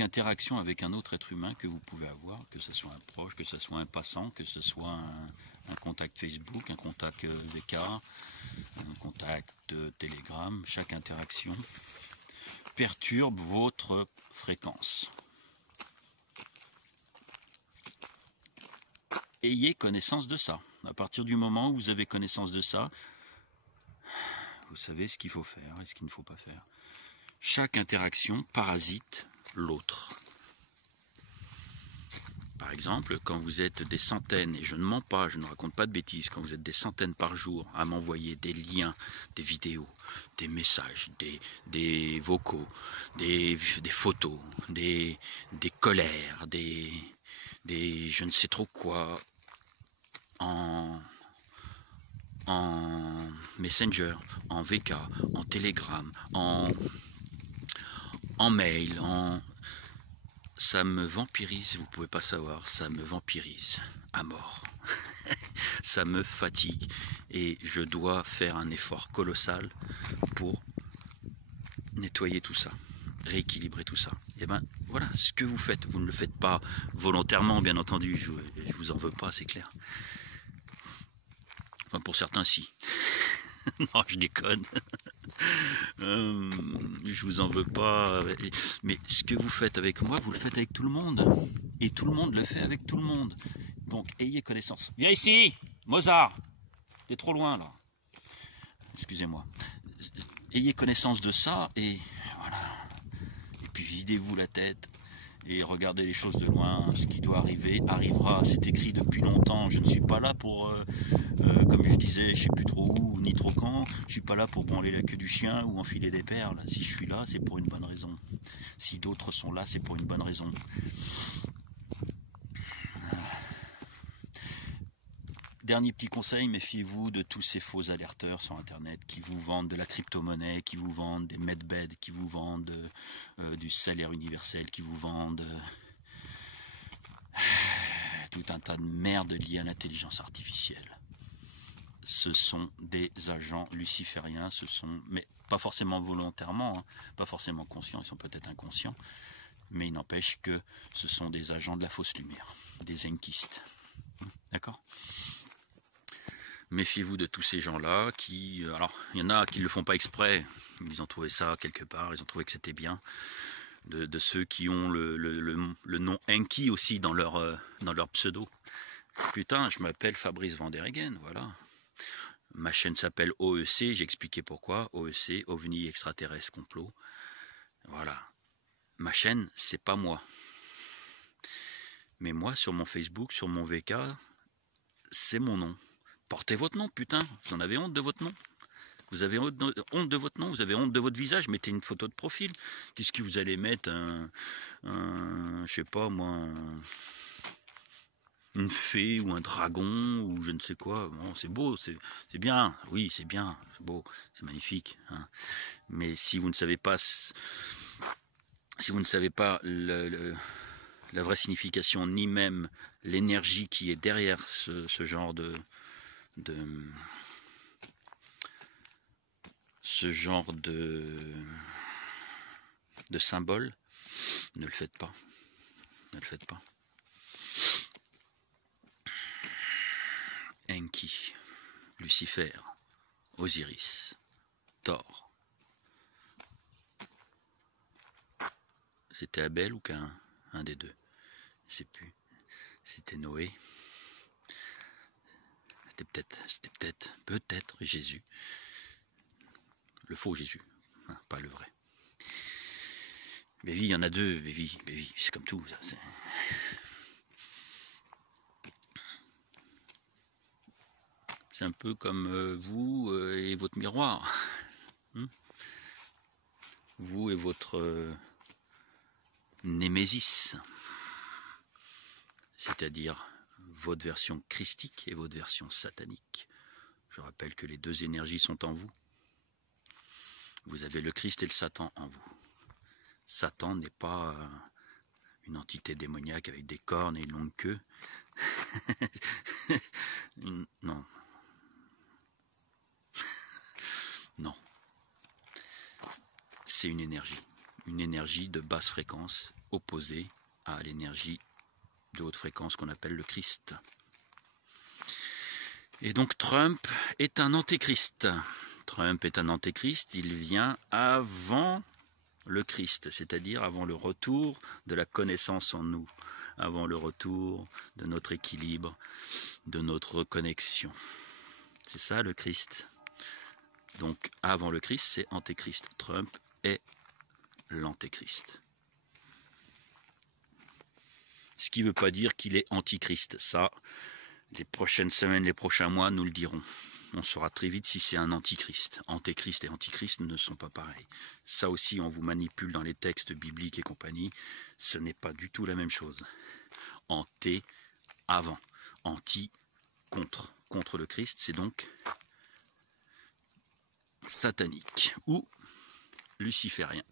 interaction avec un autre être humain que vous pouvez avoir, que ce soit un proche, que ce soit un passant, que ce soit un contact Facebook, un contact VK, un contact Telegram, chaque interaction perturbe votre fréquence. Ayez connaissance de ça. À partir du moment où vous avez connaissance de ça, vous savez ce qu'il faut faire et ce qu'il ne faut pas faire. Chaque interaction parasite l'autre. Par exemple, quand vous êtes des centaines, et je ne mens pas, je ne raconte pas de bêtises, quand vous êtes des centaines par jour à m'envoyer des liens, des vidéos, des messages, des vocaux, des photos, des colères, des je ne sais trop quoi, en Messenger, en VK, en Telegram, en mail, ça me vampirise, vous pouvez pas savoir, ça me vampirise à mort. Ça me fatigue et je dois faire un effort colossal pour nettoyer tout ça, rééquilibrer tout ça. Et ben voilà, ce que vous faites, vous ne le faites pas volontairement, bien entendu, je vous en veux pas, c'est clair. Enfin pour certains si. Non, je déconne. Je vous en veux pas. Mais ce que vous faites avec moi, vous le faites avec tout le monde. Et tout le monde le fait avec tout le monde. Donc, ayez connaissance. Viens ici, Mozart. T'es trop loin, là. Excusez-moi. Ayez connaissance de ça et voilà. Et puis, videz-vous la tête et regardez les choses de loin. Ce qui doit arriver arrivera. C'est écrit depuis longtemps. Je ne suis pas là pour, comme je disais, je sais plus trop où ni trop quand. Je suis pas là pour branler la queue du chien ou enfiler des perles. Si je suis là, c'est pour une bonne raison. Si d'autres sont là, c'est pour une bonne raison. Dernier petit conseil, méfiez-vous de tous ces faux alerteurs sur internet qui vous vendent de la crypto-monnaie, qui vous vendent des medbeds, qui vous vendent du salaire universel, qui vous vendent tout un tas de merde liées à l'intelligence artificielle. Ce sont des agents lucifériens, mais pas forcément volontairement, hein, pas forcément conscients, ils sont peut-être inconscients, mais il n'empêche que ce sont des agents de la fausse lumière, des enkistes. D'accord ? Méfiez-vous de tous ces gens-là qui... Alors, il y en a qui ne le font pas exprès. Ils ont trouvé ça quelque part, ils ont trouvé que c'était bien. De ceux qui ont le nom Enki aussi dans leur pseudo. Putain, je m'appelle Fabrice Van der Eggen, voilà. Ma chaîne s'appelle OEC, j'ai expliqué pourquoi. OEC, OVNI extraterrestre complot. Voilà. Ma chaîne, c'est pas moi. Mais moi, sur mon Facebook, sur mon VK, c'est mon nom. Portez votre nom, putain. Vous en avez honte de votre nom? Vous avez honte de votre nom? Vous avez honte de votre visage? Mettez une photo de profil. Qu'est-ce que vous allez mettre? Je sais pas moi, une fée ou un dragon ou je ne sais quoi. Bon, c'est beau, c'est bien. Oui, c'est bien, c'est beau, c'est magnifique. Hein. Mais si vous ne savez pas, la vraie signification, ni même l'énergie qui est derrière ce genre de symbole, ne le faites pas. Ne le faites pas. Enki, Lucifer, Osiris, Thor. C'était Abel ou qu'un des deux? Je sais plus. C'était Noé. C'était peut-être Jésus. Le faux Jésus, hein, pas le vrai. Bévi, il y en a deux, Bévi, c'est comme tout. Ça, c'est un peu comme vous et votre miroir. Vous et votre némésis. C'est-à-dire votre version christique et votre version satanique. Je rappelle que les deux énergies sont en vous. Vous avez le Christ et le Satan en vous. Satan n'est pas une entité démoniaque avec des cornes et une longue queue. Non. Non. C'est une énergie de basse fréquence opposée à l'énergie de haute fréquence qu'on appelle le Christ. Et donc Trump est un antéchrist. Trump est un antéchrist, il vient avant le Christ, c'est-à-dire avant le retour de la connaissance en nous, avant le retour de notre équilibre, de notre reconnexion. C'est ça le Christ. Donc avant le Christ, c'est antéchrist. Trump est l'antéchrist. Ce qui ne veut pas dire qu'il est antichrist. Ça, les prochaines semaines, les prochains mois nous le diront. On saura très vite si c'est un antichrist. Antéchrist et antichrist ne sont pas pareils. Ça aussi, on vous manipule dans les textes bibliques et compagnie. Ce n'est pas du tout la même chose. Anté, avant. Anti, contre. Contre le Christ, c'est donc satanique ou luciférien.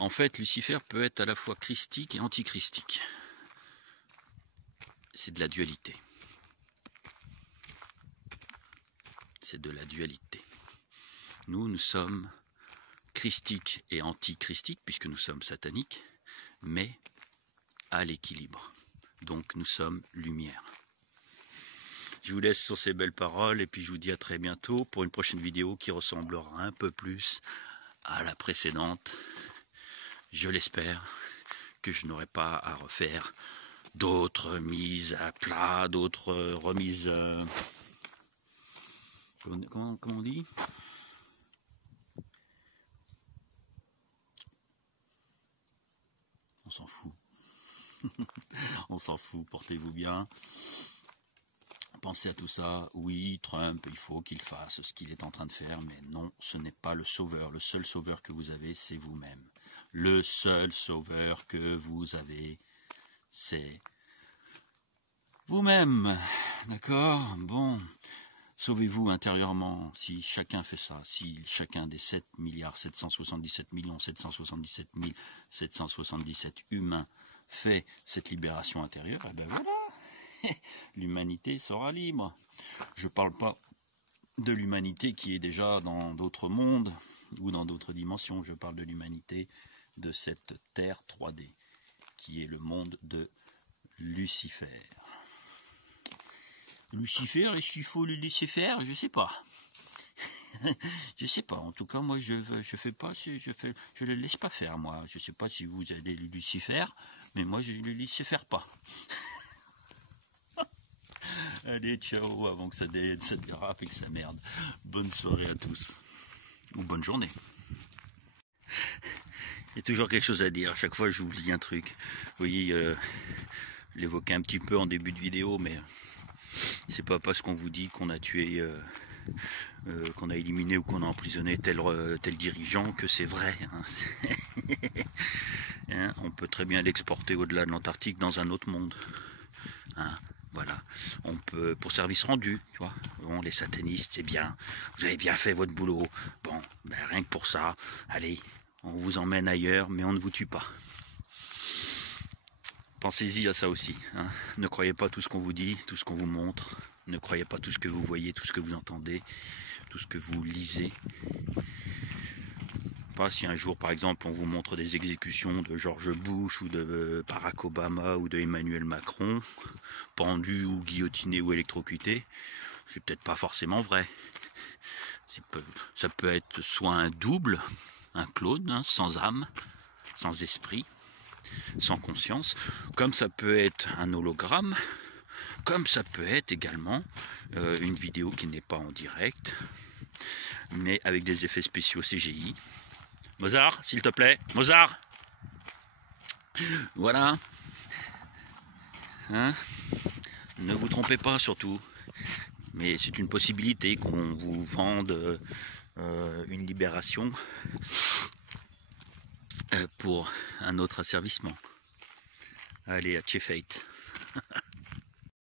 En fait, Lucifer peut être à la fois christique et antichristique. C'est de la dualité. C'est de la dualité. Nous sommes christiques et antichristiques, puisque nous sommes sataniques, mais à l'équilibre. Donc nous sommes lumière. Je vous laisse sur ces belles paroles et puis je vous dis à très bientôt pour une prochaine vidéo qui ressemblera un peu plus à la précédente. Je l'espère que je n'aurai pas à refaire d'autres mises à plat, d'autres remises... Comment on dit? On s'en fout. On s'en fout, portez-vous bien. Pensez à tout ça. Oui, Trump, il faut qu'il fasse ce qu'il est en train de faire, mais non, ce n'est pas le sauveur. Le seul sauveur que vous avez, c'est vous-même. Le seul sauveur que vous avez, c'est vous-même. D'accord? Bon, sauvez-vous intérieurement. Si chacun fait ça, si chacun des 7,777,777,777 humains fait cette libération intérieure, et ben voilà, l'humanité sera libre. Je ne parle pas de l'humanité qui est déjà dans d'autres mondes ou dans d'autres dimensions. Je parle de l'humanité de cette terre 3D qui est le monde de Lucifer. Lucifer, est-ce qu'il faut le laisser faire? Je sais pas. Je sais pas. En tout cas, moi, je fais pas, je le laisse pas faire. Moi, je sais pas si vous allez Lucifer, mais moi, je le laisse faire pas. Allez, ciao, avant que ça dérape et que ça merde. Bonne soirée à tous. Ou bonne journée. Il y a toujours quelque chose à dire. À chaque fois, j'oublie un truc. Vous voyez, je l'évoquais un petit peu en début de vidéo, mais c'est pas parce qu'on vous dit qu'on a tué, qu'on a éliminé ou qu'on a emprisonné tel dirigeant que c'est vrai. Hein. Hein, on peut très bien l'exporter au-delà de l'Antarctique dans un autre monde. Hein. Voilà, on peut, pour service rendu, tu vois, bon, les satanistes, c'est bien, vous avez bien fait votre boulot, bon, ben, rien que pour ça, allez, on vous emmène ailleurs, mais on ne vous tue pas. Pensez-y à ça aussi, hein. Ne croyez pas tout ce qu'on vous dit, tout ce qu'on vous montre, ne croyez pas tout ce que vous voyez, tout ce que vous entendez, tout ce que vous lisez. Pas si un jour, par exemple, on vous montre des exécutions de George Bush ou de Barack Obama ou de Emmanuel Macron, pendus ou guillotinés ou électrocutés, c'est peut-être pas forcément vrai. Ça peut être soit un double, un clone, hein, sans âme, sans esprit, sans conscience, comme ça peut être un hologramme, comme ça peut être également une vidéo qui n'est pas en direct, mais avec des effets spéciaux CGI. Mozart, s'il te plaît, Mozart. Voilà. Hein? Ne vous trompez pas surtout. Mais c'est une possibilité qu'on vous vende une libération pour un autre asservissement. Allez, à Tchefate.